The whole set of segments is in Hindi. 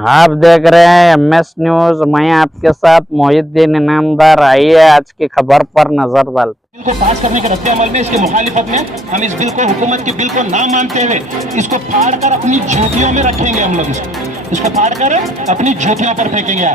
आप देख रहे हैं MS न्यूज। मैं आपके साथ मोहिउद्दीन इनामदार। आइए आज की खबर पर नजर डालते। बिल को पास करने के रद्द-ए-अमल में इसके मुखालिफत में हम इस बिल को, हुकूमत के बिल को ना मानते हुए इसको फाड़ कर अपनी जूतियों में रखेंगे। हम लोग इसको फाड़ कर अपनी जूतियों पर फेंकेंगे।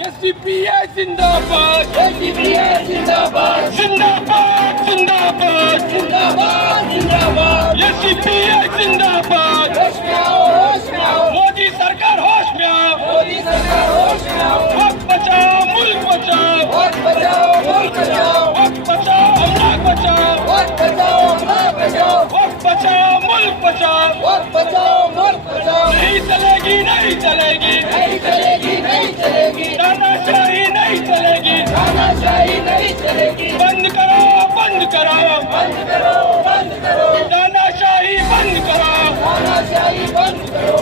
SDPI जिंदाबाद, SDPI जिंदाबाद, जिंदाबाद जिंदाबाद जिंदाबाद जिंदाबाद, SDPI जिंदाबाद। होश में आओ, मोदी सरकार होश में आओ, मोदी सरकार होश में आओ, वक्त बचाओ मुल्क बचाओ, वक्त बचाओ मुल्क बचाओ, वक्त बचाओ अमलाक बचाओ, वक्त बचाओ अमलाक बचाओ, वक्त बचाओ मुल्क बचाओ। वक्त बचाओ मुल्क बचाओ। नहीं चलेगी नहीं चलेगी, नहीं चलेगी नहीं चलेगी, तानाशाही नहीं चलेगी। तानाशाही नहीं चलेगी। बंद करो बंद करो, बंद करो बंद करो, तानाशाही बंद करो। तानाशाही बंद करो।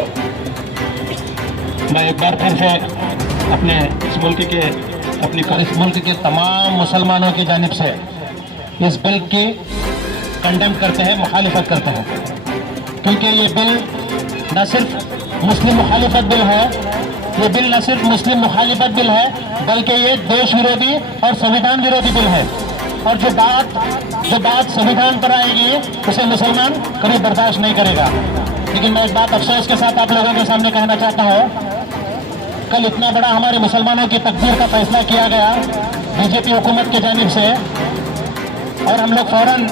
मैं एक बार फिर से अपने इस मुल्क के तमाम मुसलमानों की जानिब से इस बिल की कंडेम करते हैं, मुखालिफत करते हैं, क्योंकि ये बिल न सिर्फ मुस्लिम मुखालिफत बिल है, ये बिल न सिर्फ मुस्लिम मुखालिफत बिल है, बल्कि ये देश विरोधी और संविधान विरोधी बिल है। और जो बात संविधान पर आएगी उसे मुसलमान कभी बर्दाश्त नहीं करेगा। लेकिन मैं एक बात अफसोस के साथ आप लोगों के सामने कहना चाहता हूँ, कल इतना बड़ा हमारे मुसलमानों की तकदीर का फैसला किया गया बीजेपी हुकूमत की जानिब से, और हम लोग फौरन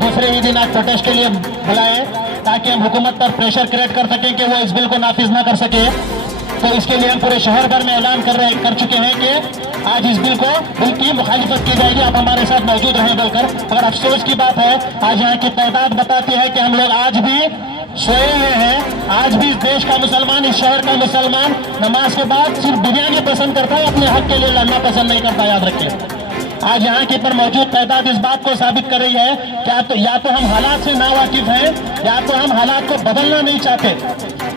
दूसरे ही दिन आज प्रोटेस्ट के लिए बुलाए ताकि हम हुकूमत पर प्रेशर क्रिएट कर सकें कि वो इस बिल को नाफिज ना कर सके। तो इसके लिए हम पूरे शहर भर में ऐलान कर चुके हैं कि आज इस बिल की मुखालिफत की जाएगी। आप हमारे साथ मौजूद रहें बोलकर। मगर अफसोस की बात है, आज यहाँ की तादाद बताती है कि हम लोग आज भी सोए हुए हैं। आज भी इस देश का मुसलमान, इस शहर का मुसलमान नमाज के बाद सिर्फ बिरयानी पसंद करता है, अपने हक के लिए लड़ना पसंद नहीं करता। याद रखिए, आज यहाँ की पर मौजूद तादाद इस बात को साबित कर रही है कि या तो हम हालात से नावाकिफ हैं, या तो हम हालात को बदलना नहीं चाहते।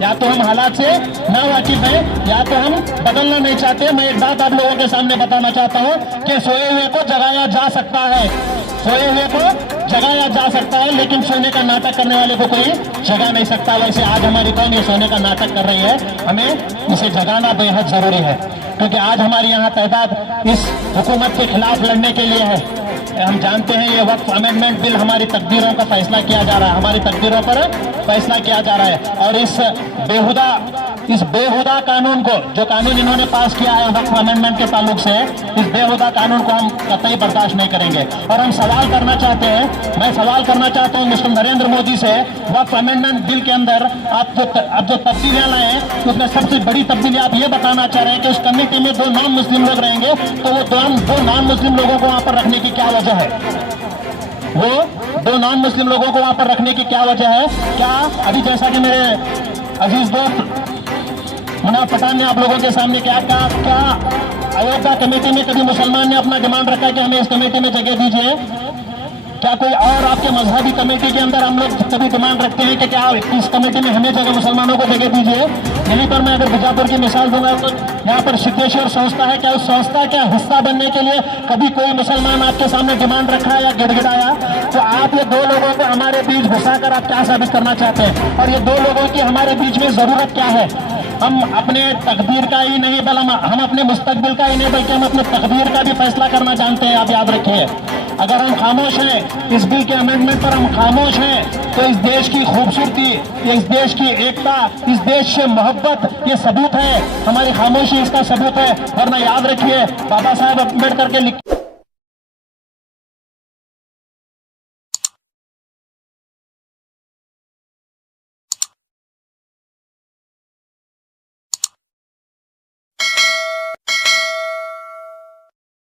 या तो हम हालात से नावाकिफ हैं, या तो हम बदलना नहीं चाहते। मैं एक बात आप लोगों के सामने बताना चाहता हूँ कि सोए हुए को जगाया जा सकता है, सोए हुए को जगाया जा सकता है, लेकिन सोने का नाटक करने वाले को कोई जगा नहीं सकता। वैसे आज हमारी कौम ये सोने का नाटक कर रही है, हमें इसे जगाना बेहद जरूरी है, क्योंकि आज हमारी यहाँ तादाद इस हुकूमत के खिलाफ लड़ने के लिए है। हम जानते हैं ये वक्फ अमेंडमेंट बिल हमारी तकदीरों का फैसला किया जा रहा है, हमारी तकदीरों पर फैसला किया जा रहा है। और इस बेहुदा कानून को, जो कानून इन्होंने पास किया है वक्फ अमेंडमेंट के ताल्लुक से, इस बेहुदा कानून को हम कतई बर्दाश्त नहीं करेंगे। और हम सवाल करना चाहते हैं, मैं सवाल करना चाहता हूँ मिस्टर नरेंद्र मोदी से, वक्फ अमेंडमेंट बिल के अंदर आप जो तब्दीलियां लाए हैं, उसमें सबसे बड़ी तब्दीली आप ये बताना चाह रहे हैं कि उस कमेटी में 2 नॉन मुस्लिम लोग रहेंगे, तो वो 2 नॉन मुस्लिम लोगों को वहां पर रखने की क्या वजह है? वो 2 नॉन मुस्लिम लोगों को वहां पर रखने की क्या वजह है? क्या अभी जैसा कि मेरे अजीज दोस्त मुनाफ पठान ने आप लोगों के सामने क्या अयोध्या कमेटी में कभी मुसलमान ने अपना डिमांड रखा कि हमें इस कमेटी में जगह दीजिए? क्या कोई और आपके मजहबी कमेटी के अंदर हम लोग कभी डिमांड रखते हैं कि क्या इस कमेटी में हमें जगह, मुसलमानों को जगह दीजिए? यहीं पर मैं अगर बीजापुर की मिसाल दूंगा तो यहाँ पर सिद्धेश्वर संस्था है, क्या उस संस्था का हिस्सा बनने के लिए कभी कोई मुसलमान आपके सामने डिमांड रखा या गिड़गिड़ाया? तो आप ये 2 लोगों को हमारे बीच घुसाकर आप क्या साबित करना चाहते हैं? और ये 2 लोगों की हमारे बीच में जरूरत क्या है? हम अपने तकदीर का ही नहीं, बल्कि हम अपने मुस्तकबिल का ही नहीं, बल्कि हम अपने तकदीर का भी फैसला करना जानते हैं। आप याद रखिए, अगर हम खामोश हैं इस बिल के अमेंडमेंट पर, हम खामोश हैं, तो इस देश की खूबसूरती, इस देश की एकता, इस देश से मोहब्बत, ये सबूत है। हमारी खामोशी इसका सबूत है। वरना याद रखिए, बाबा साहब अम्बेडकर के